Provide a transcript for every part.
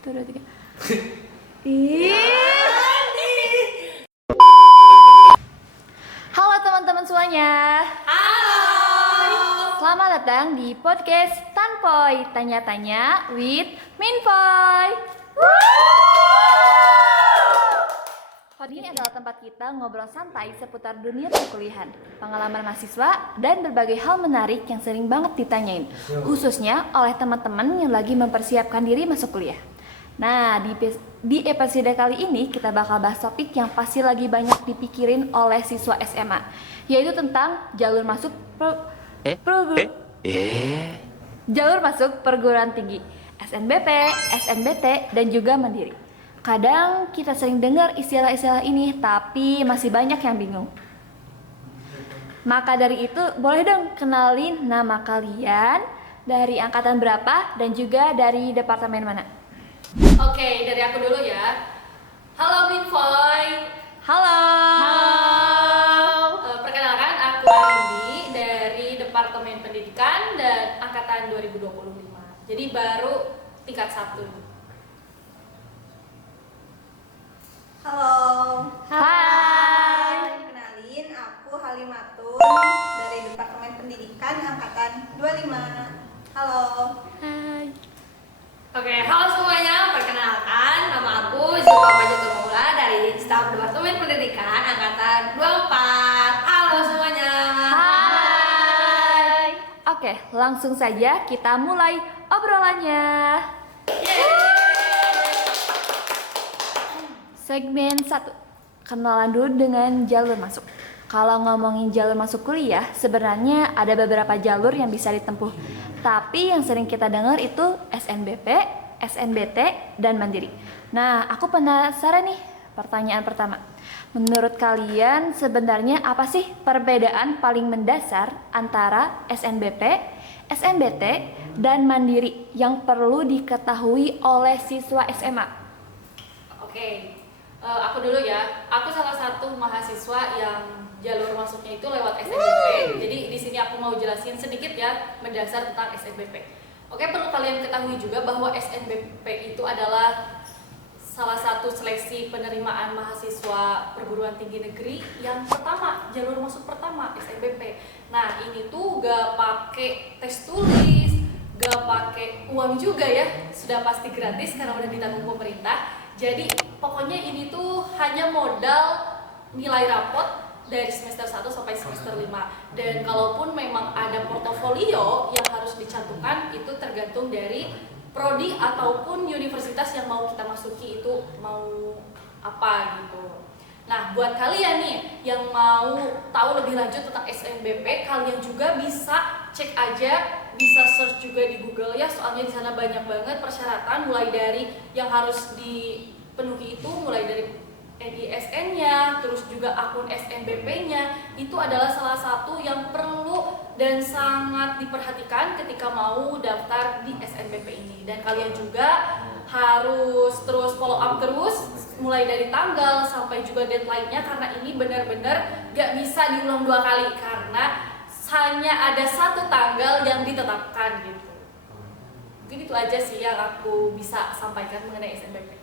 1, 2, 3. Halo teman-teman semuanya. Halo. Selamat datang di podcast Tanpoy, tanya-tanya with Minpoy. Podcast ini adalah tempat kita ngobrol santai seputar dunia perkuliahan, pengalaman mahasiswa, dan berbagai hal menarik yang sering banget ditanyain, khususnya oleh teman-teman yang lagi mempersiapkan diri masuk kuliah. Nah, di episode kali ini kita bakal bahas topik yang pasti lagi banyak dipikirin oleh siswa SMA, yaitu tentang jalur masuk jalur masuk perguruan tinggi, SNBP, SNBT, dan juga mandiri. Kadang kita sering dengar istilah-istilah ini, tapi masih banyak yang bingung. Maka dari itu, boleh dong kenalin nama kalian, dari angkatan berapa, dan juga dari departemen mana? Oke, dari aku dulu ya. Halo Minfoy. Halo. Perkenalkan, aku Arindi dari Departemen Pendidikan dan angkatan 2025. Jadi baru tingkat 1. Halo. Hai. Kenalin, aku Halimatun dari Departemen Pendidikan angkatan 25. Halo. Hai. Oke, halo semuanya. Perkenalkan, nama aku Zulfa Bajatul Maula dari staf Departemen Pendidikan angkatan 24. Halo semuanya. Hai. Oke, langsung saja kita mulai obrolannya. Segmen 1. Kenalan dulu dengan jalur masuk. Kalau ngomongin jalur masuk kuliah, sebenarnya ada beberapa jalur yang bisa ditempuh. Tapi yang sering kita dengar itu SNBP, SNBT, dan mandiri. Nah, aku penasaran nih, pertanyaan pertama. Menurut kalian sebenarnya apa sih perbedaan paling mendasar antara SNBP, SNBT, dan mandiri yang perlu diketahui oleh siswa SMA? Oke, aku dulu ya. Aku salah satu mahasiswa yang jalur masuknya itu lewat SNBP. Jadi di sini aku mau jelasin sedikit ya mendasar tentang SNBP. Oke, perlu kalian ketahui juga bahwa SNBP itu adalah salah satu seleksi penerimaan mahasiswa perguruan tinggi negeri yang pertama, jalur masuk pertama SNBP. Nah, ini tuh gak pakai tes tulis, gak pakai uang juga ya, sudah pasti gratis karena udah ditanggung pemerintah. Jadi pokoknya ini tuh hanya modal nilai rapot dari semester 1 sampai semester 5. Dan kalaupun memang ada portofolio yang harus dicantumkan, itu tergantung dari prodi ataupun universitas yang mau kita masuki itu mau apa gitu. Nah, buat kalian nih yang mau tahu lebih lanjut tentang SNBP, kalian juga bisa cek aja, bisa search juga di Google ya, soalnya di sana banyak banget persyaratan, mulai dari yang harus dipenuhi itu mulai dari NISN-nya, terus juga akun SNBP-nya. Itu adalah salah satu yang perlu dan sangat diperhatikan ketika mau daftar di SNBP ini. Dan kalian juga harus terus follow up terus, mulai dari tanggal sampai juga deadline-nya, karena ini benar-benar gak bisa diulang 2 kali karena hanya ada 1 tanggal yang ditetapkan gitu. Mungkin itu aja sih yang aku bisa sampaikan mengenai SNBP.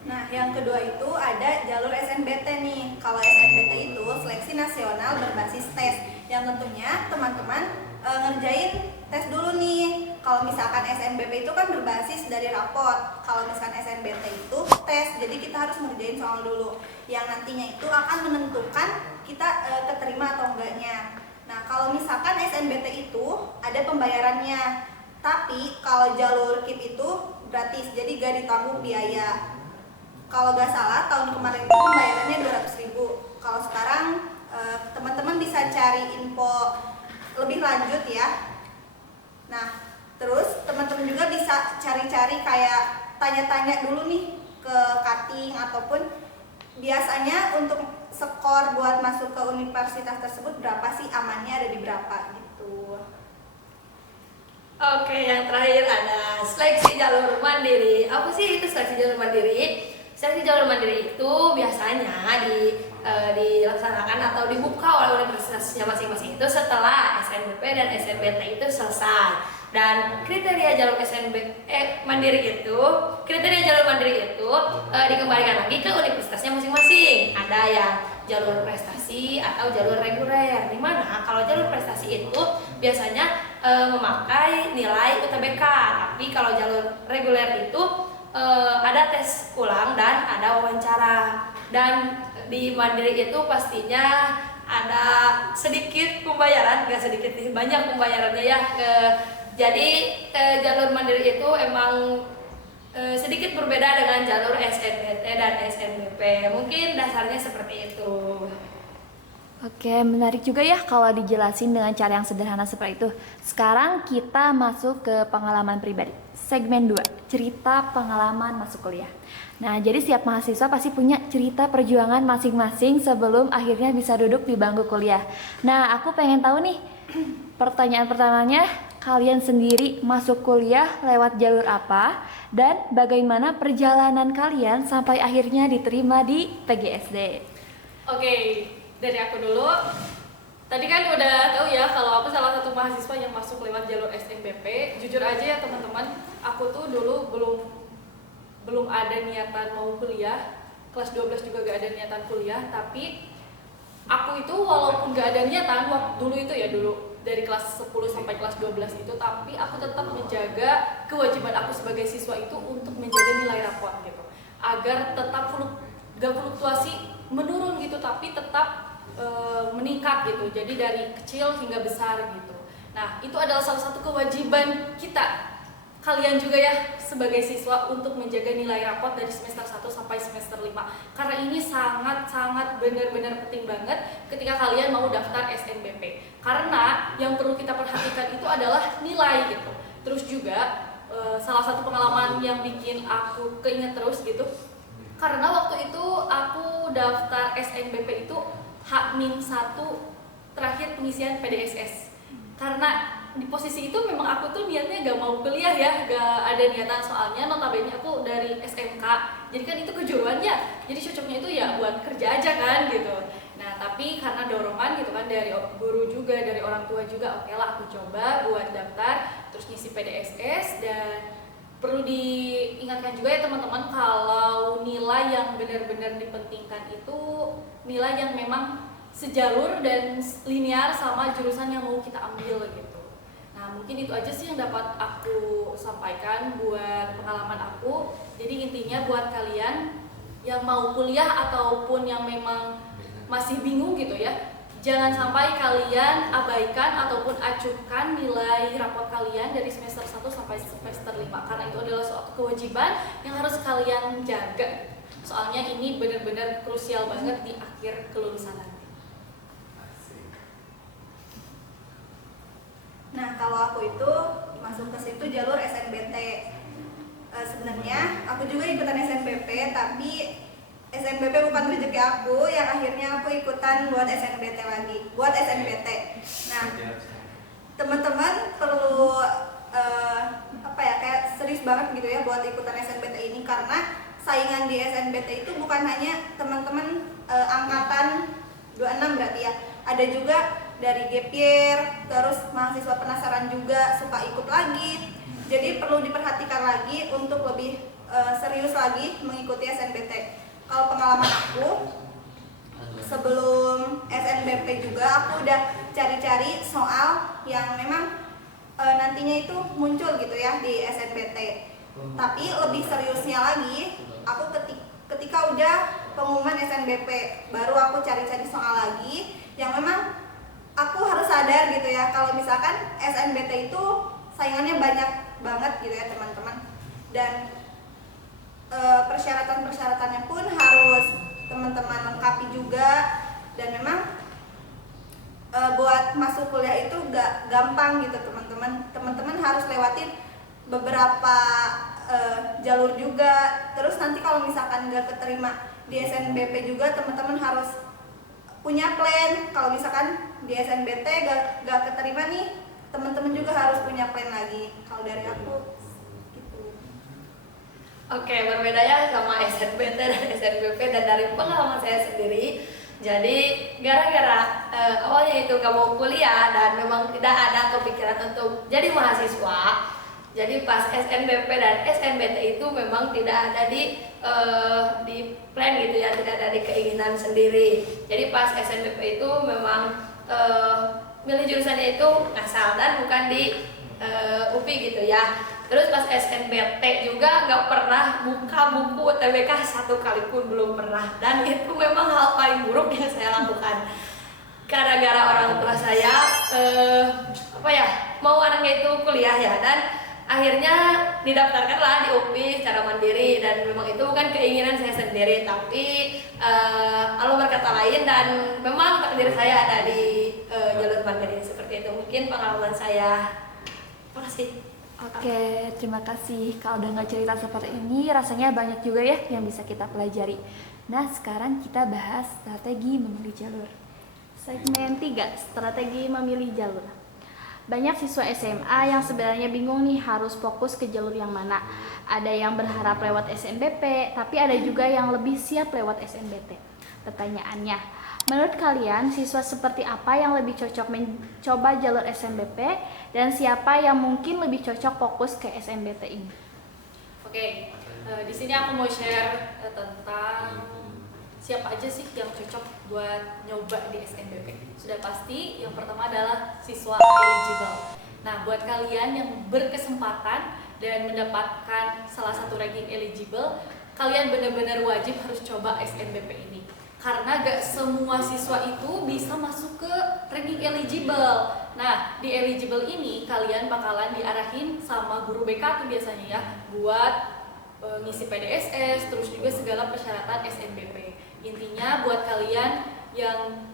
Nah, yang kedua itu ada jalur SNBT nih. Kalau SNBT itu seleksi nasional berbasis tes, yang tentunya teman-teman ngerjain tes dulu nih. Kalau misalkan SNBP itu kan berbasis dari rapot. Kalau misalkan SNBT itu tes, jadi kita harus ngerjain soal dulu, yang nantinya itu akan menentukan kita keterima atau enggaknya. Nah, kalau misalkan SNBT itu ada pembayarannya, tapi kalau jalur KIP itu gratis, jadi gak ditanggung biaya. Kalau gak salah tahun kemarin itu pembayarannya 200.000. Kalau sekarang teman-teman bisa cari info lebih lanjut ya. Nah, terus teman-teman juga bisa cari-cari kayak tanya-tanya dulu nih ke cutting, ataupun biasanya untuk skor buat masuk ke universitas tersebut berapa sih, amannya ada di berapa gitu. Oke, yang terakhir ada seleksi jalur mandiri. Apa sih itu seleksi jalur mandiri? Seleksi jalur mandiri itu biasanya dilaksanakan atau dibuka oleh universitasnya masing-masing itu setelah SNBP dan SNBT itu selesai. Dan kriteria jalur SNBP mandiri itu, kriteria jalur mandiri itu dikembalikan lagi ke universitasnya masing-masing. Ada yang jalur prestasi atau jalur reguler. Dimana kalau jalur prestasi itu biasanya memakai nilai UTBK, tapi kalau jalur reguler itu ada tes ulang dan ada wawancara. Dan di mandiri itu pastinya ada sedikit pembayaran, nggak sedikit sih, banyak pembayarannya ya. Jadi jalur mandiri itu emang sedikit berbeda dengan jalur SNBT dan SNBP. Mungkin dasarnya seperti itu. Oke, menarik juga ya kalau dijelasin dengan cara yang sederhana seperti itu. Sekarang kita masuk ke pengalaman pribadi. Segmen 2, cerita pengalaman masuk kuliah. Nah, jadi setiap mahasiswa pasti punya cerita perjuangan masing-masing sebelum akhirnya bisa duduk di bangku kuliah. Nah, aku pengen tahu nih, pertanyaan pertamanya, kalian sendiri masuk kuliah lewat jalur apa? Dan bagaimana perjalanan kalian sampai akhirnya diterima di PGSD? Oke, dari aku dulu. Tadi kan udah tahu ya kalau aku salah satu mahasiswa yang masuk lewat jalur SNBP. Jujur aja ya teman-teman, aku tuh dulu belum ada niatan mau kuliah. Kelas 12 juga gak ada niatan kuliah, tapi aku itu walaupun gak ada niatan dulu itu ya dulu dari kelas 10 sampai kelas 12 itu, tapi aku tetap menjaga kewajiban aku sebagai siswa itu untuk menjaga nilai rapot gitu, agar tetap gak fluktuasi menurun gitu, tapi tetap meningkat gitu. Jadi dari kecil hingga besar gitu. Nah, itu adalah salah satu kewajiban kita, kalian juga ya sebagai siswa, untuk menjaga nilai rapot dari semester 1 sampai semester 5. Karena ini sangat-sangat benar-benar penting banget ketika kalian mau daftar SNBP. Karena yang perlu kita perhatikan itu adalah nilai gitu. Terus juga salah satu pengalaman yang bikin aku keinget terus gitu. Karena waktu itu aku daftar SNBP itu H-1 terakhir pengisian PDSS. Karena di posisi itu memang aku tuh niatnya gak mau kuliah ya, gak ada niatan, soalnya notabene aku dari SMK, jadi kan itu kejuruannya, jadi cocoknya itu ya buat kerja aja kan gitu. Nah tapi karena dorongan gitu kan dari guru juga, dari orang tua juga, oke lah aku coba buat daftar, terus ngisi PDSS. Dan perlu diingatkan juga ya teman-teman, kalau nilai yang benar-benar dipentingkan itu nilai yang memang sejalur dan linear sama jurusan yang mau kita ambil gitu. Nah mungkin itu aja sih yang dapat aku sampaikan buat pengalaman aku. Jadi intinya buat kalian yang mau kuliah ataupun yang memang masih bingung gitu ya, jangan sampai kalian abaikan ataupun acuhkan nilai rapot kalian dari semester 1 sampai semester 5, karena itu adalah suatu kewajiban yang harus kalian jaga. Soalnya ini benar-benar krusial banget di akhir kelulusan nanti. Nah, kalau aku itu masuk ke situ jalur SNBT. Sebenarnya aku juga ikutan SNBP, tapi SNBP bukan rezeki aku, yang akhirnya aku ikutan buat SNBT lagi, buat SNBT. Nah, teman-teman perlu kayak serius banget gitu ya buat ikutan SNBT ini, karena saingan di SNBT itu bukan hanya teman-teman angkatan 26 berarti ya, ada juga dari gap year, terus mahasiswa penasaran juga suka ikut lagi. Jadi perlu diperhatikan lagi untuk lebih serius lagi mengikuti SNBT. Kalau pengalaman aku sebelum SNBP juga, aku udah cari-cari soal yang memang nantinya itu muncul gitu ya di SNBT. Tapi lebih seriusnya lagi, aku ketika udah pengumuman SNBP, baru aku cari-cari soal lagi yang memang aku harus sadar gitu ya, kalau misalkan SNBT itu saingannya banyak banget gitu ya teman-teman. Dan persyaratan-persyaratannya pun harus teman-teman lengkapi juga. Dan memang buat masuk kuliah itu gak gampang gitu teman-teman. Teman-teman harus lewatin beberapa jalur juga. Terus nanti kalau misalkan gak keterima di SNBP juga, teman-teman harus punya plan. Kalau misalkan di SNBT gak keterima nih, teman-teman juga harus punya plan lagi. Kalau dari aku gitu. Oke, berbedanya sama SNBT dan SNBP dan dari pengalaman saya sendiri. Jadi gara-gara awalnya itu gak mau kuliah dan memang tidak ada kepikiran untuk jadi mahasiswa, Jadi pas SNBP dan SNBT itu memang tidak ada di plan gitu ya, tidak ada di keinginan sendiri. Jadi pas SNBP itu memang milih jurusannya itu ngasal dan bukan di UPI gitu ya. Terus pas SNBT juga nggak pernah buka buku UTBK satu kali pun, belum pernah, dan itu memang hal paling buruk yang saya lakukan. Gara-gara orang tua saya mau anaknya itu kuliah ya, dan akhirnya didaftarkanlah di UPI secara mandiri, dan memang itu bukan keinginan saya sendiri, tapi Allah berkata lain, dan memang takdir saya ada di jalur mandiri seperti itu. Mungkin pengalaman saya. Terima kasih. Oke, terima kasih. Kalau dengar cerita seperti ini, rasanya banyak juga ya yang bisa kita pelajari. Nah, sekarang kita bahas strategi memilih jalur. Segmen 3, strategi memilih jalur. Banyak siswa SMA yang sebenarnya bingung nih harus fokus ke jalur yang mana. Ada yang berharap lewat SNBP, tapi ada juga yang lebih siap lewat SNBT. Pertanyaannya, menurut kalian siswa seperti apa yang lebih cocok mencoba jalur SNBP dan siapa yang mungkin lebih cocok fokus ke SNBT ini? Oke, di sini aku mau share tentang siapa aja sih yang cocok buat nyoba di SNBP. Sudah pasti yang pertama adalah siswa eligible. Nah, buat kalian yang berkesempatan dan mendapatkan salah satu ranking eligible, kalian benar-benar wajib harus coba SNBP ini. Karena gak semua siswa itu bisa masuk ke ranking eligible. Nah, di eligible ini kalian bakalan diarahin sama guru BK tuh biasanya ya, buat ngisi PDSS, terus juga segala persyaratan SNBP. Intinya buat kalian yang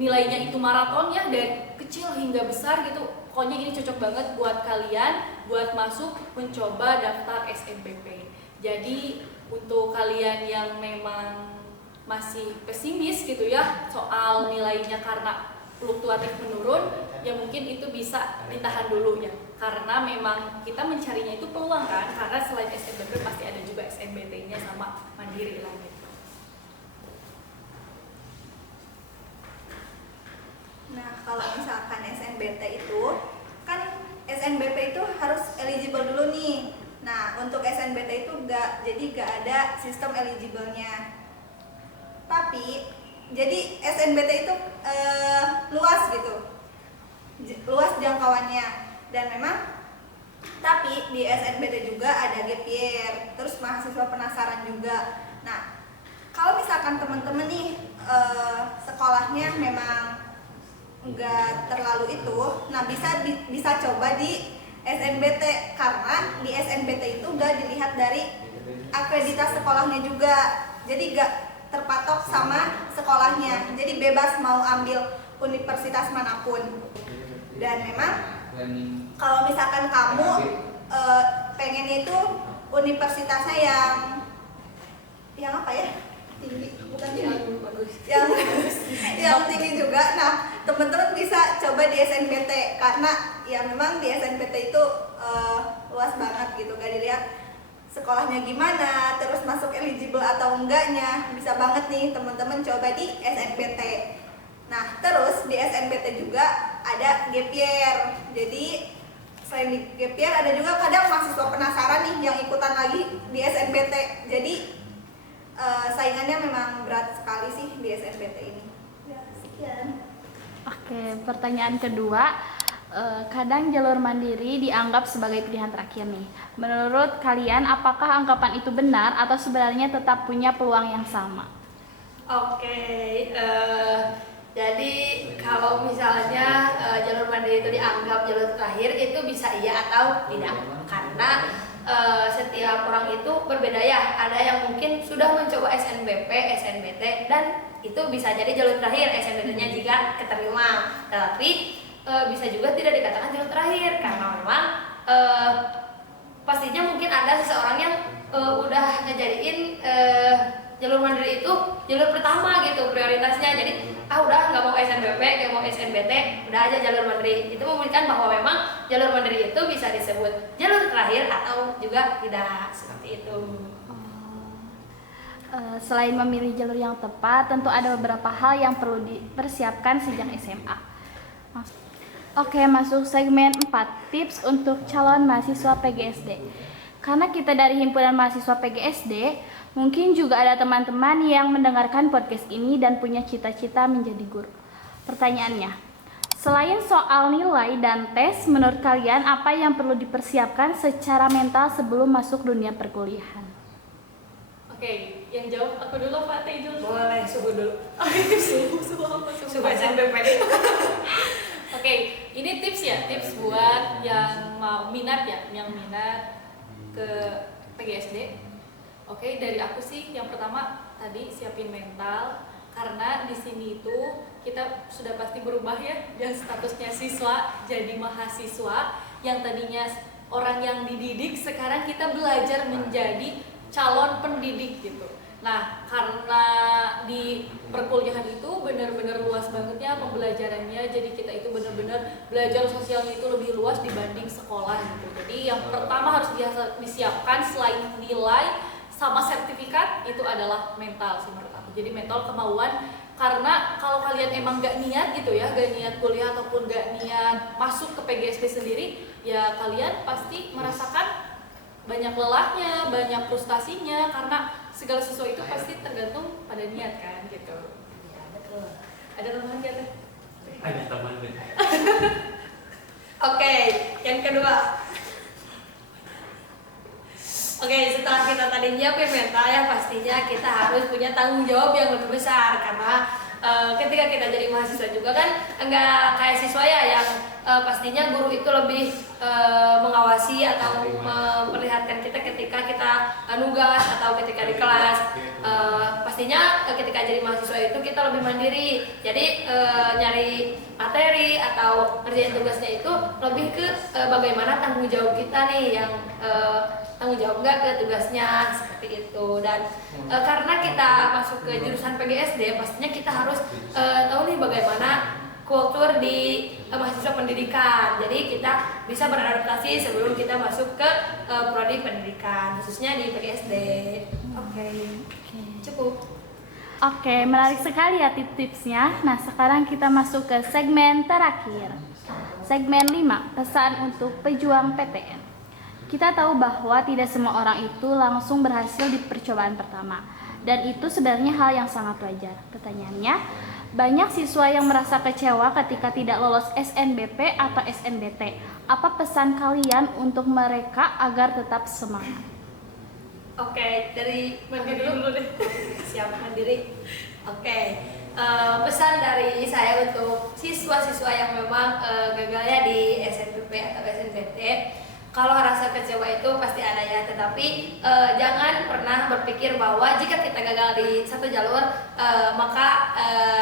nilainya itu maraton ya, dari kecil hingga besar gitu, pokoknya ini cocok banget buat kalian buat masuk mencoba daftar SNBP. Jadi untuk kalian yang memang masih pesimis gitu ya soal nilainya karena fluktuatif menurun, ya mungkin itu bisa ditahan dulu ya, karena memang kita mencarinya itu peluang kan, karena selain SNBP pasti ada juga SNBT-nya sama mandiri lah gitu. Nah, kalau misalkan SNBT itu kan SNBP itu harus eligible dulu nih. Nah, untuk SNBT itu gak ada sistem eligible-nya. Tapi jadi SNBT itu luas gitu, luas jangkauannya, dan memang tapi di SNBT juga ada gap year, terus mahasiswa penasaran juga. Nah, kalau misalkan teman-teman nih sekolahnya memang nggak terlalu itu, nah bisa coba di SNBT, karena di SNBT itu udah dilihat dari akreditas sekolahnya juga, jadi nggak terpatok sama sekolahnya, jadi bebas mau ambil universitas manapun. Dan memang kalau misalkan kamu pengen itu universitasnya yang apa ya, tinggi, bukan tinggi, yang tinggi juga. Nah, teman-teman bisa coba di SNBT, karena ya memang di SNBT itu luas banget gitu, gak dilihat sekolahnya gimana, terus masuk eligible atau enggaknya, bisa banget nih teman-teman coba di SNBT. Nah, terus di SNBT juga ada gap year. Jadi selain di gap year ada juga kadang mahasiswa penasaran nih yang ikutan lagi di SNBT. Jadi saingannya memang berat sekali sih di SNBT ini. Ya, sekian. Oke, pertanyaan kedua. Kadang jalur mandiri dianggap sebagai pilihan terakhir nih. Menurut kalian, apakah anggapan itu benar atau sebenarnya tetap punya peluang yang sama? Oke, jadi kalau misalnya jalur mandiri itu dianggap jalur terakhir, itu bisa iya atau tidak, karena setiap orang itu berbeda ya. Ada yang mungkin sudah mencoba SNBP, SNBT, dan itu bisa jadi jalur terakhir SNBT-nya jika keterima. Tapi bisa juga tidak dikatakan jalur terakhir, karena memang pastinya mungkin ada seseorang yang udah ngejadiin jalur mandiri itu jalur pertama gitu prioritasnya. Jadi udah nggak mau SNBP, nggak mau SNBT, udah aja jalur mandiri. Itu membuktikan bahwa memang jalur mandiri itu bisa disebut jalur terakhir atau juga tidak, seperti itu. Selain memilih jalur yang tepat, tentu ada beberapa hal yang perlu dipersiapkan sejak SMA. Oke, masuk segmen 4, tips untuk calon mahasiswa PGSD. Karena kita dari himpunan mahasiswa PGSD, mungkin juga ada teman-teman yang mendengarkan podcast ini dan punya cita-cita menjadi guru. Pertanyaannya, selain soal nilai dan tes, menurut kalian apa yang perlu dipersiapkan secara mental sebelum masuk dunia perkuliahan? Oke, yang jawab aku dulu Pak Tejul. Boleh, subuh dulu. Subuh apa? Subuh SNBP. Oke, ini tips ya, tips buat yang mau minat ya, yang minat ke PGSD. Oke, dari aku sih yang pertama tadi siapin mental, karena di sini itu kita sudah pasti berubah ya, dan statusnya siswa jadi mahasiswa, yang tadinya orang yang dididik sekarang kita belajar menjadi calon pendidik gitu. Nah, karena di perkuliahan itu benar-benar luas banget ya pembelajarannya, jadi kita itu benar-benar belajar sosialnya itu lebih luas dibanding sekolah gitu. Jadi yang pertama harus disiapkan selain nilai sama sertifikat itu adalah mental sih menurut aku. Jadi mental, kemauan, karena kalau kalian emang gak niat gitu ya, gak niat kuliah ataupun gak niat masuk ke PGSD sendiri, ya kalian pasti merasakan banyak lelahnya, banyak frustasinya, karena segala sesuatu itu pasti tergantung pada niat kan gitu. Ya, betul. Ada tambahan gak Teh? Ada teman deh. Oke, yang kedua. Oke, setelah kita tadi nyiapin mental ya, pastinya kita harus punya tanggung jawab yang lebih besar, karena ketika kita jadi mahasiswa juga kan enggak kayak siswa ya yang pastinya guru itu lebih mengawasi atau memperlihatkan kita ketika kita nugas atau ketika di kelas. Pastinya ketika jadi mahasiswa itu kita lebih mandiri, jadi nyari materi atau ngerjain tugasnya itu lebih ke bagaimana tanggung jawab kita nih yang tanggung jawab nggak ke tugasnya seperti itu. Dan karena kita masuk ke jurusan PGSD, pastinya kita harus tahu nih bagaimana kultur di mahasiswa pendidikan. Jadi kita bisa beradaptasi sebelum kita masuk ke prodi pendidikan, khususnya di PGSD. Oke. Cukup. Oke, menarik sekali ya tips-tipsnya. Nah, sekarang kita masuk ke segmen terakhir. Segmen 5, pesan untuk pejuang PTN. Kita tahu bahwa tidak semua orang itu langsung berhasil di percobaan pertama, dan itu sebenarnya hal yang sangat wajar. Pertanyaannya, banyak siswa yang merasa kecewa ketika tidak lolos SNBP atau SNBT. Apa pesan kalian untuk mereka agar tetap semangat? Oke, dari mandiri dulu deh. Siap, mandiri. Oke, pesan dari saya untuk siswa-siswa yang memang gagalnya di SNBP atau SNBT, kalau rasa kecewa itu pasti ada ya, tetapi jangan pernah berpikir bahwa jika kita gagal di satu jalur, maka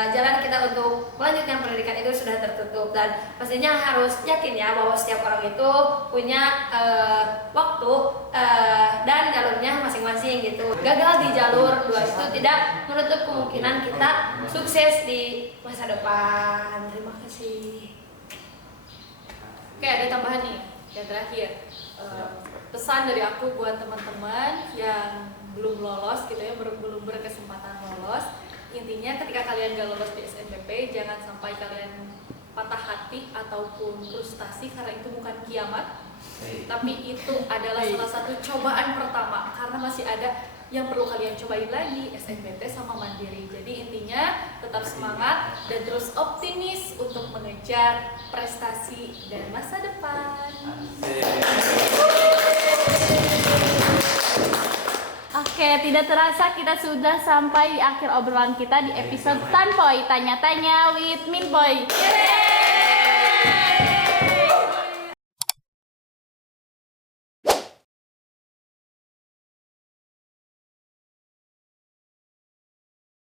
jalan kita untuk melanjutkan pendidikan itu sudah tertutup. Dan pastinya harus yakin ya bahwa setiap orang itu punya waktu dan jalurnya masing-masing gitu. Gagal di jalur 2 itu tidak menutup kemungkinan kita sukses di masa depan. Terima kasih. Oke, ada tambahan nih. Yang terakhir, pesan dari aku buat teman-teman yang belum lolos gitu ya, belum berkesempatan lolos. Intinya ketika kalian gak lolos di SNBP, jangan sampai kalian patah hati ataupun frustasi, karena itu bukan kiamat, tapi itu adalah salah satu cobaan pertama, karena masih ada yang perlu kalian cobain lagi, SNBT sama mandiri. Jadi intinya tetap semangat dan terus optimis untuk mengejar prestasi dan masa depan. Oke, tidak terasa kita sudah sampai di akhir obrolan kita di episode Tanpoy, tanya-tanya with Minpoy.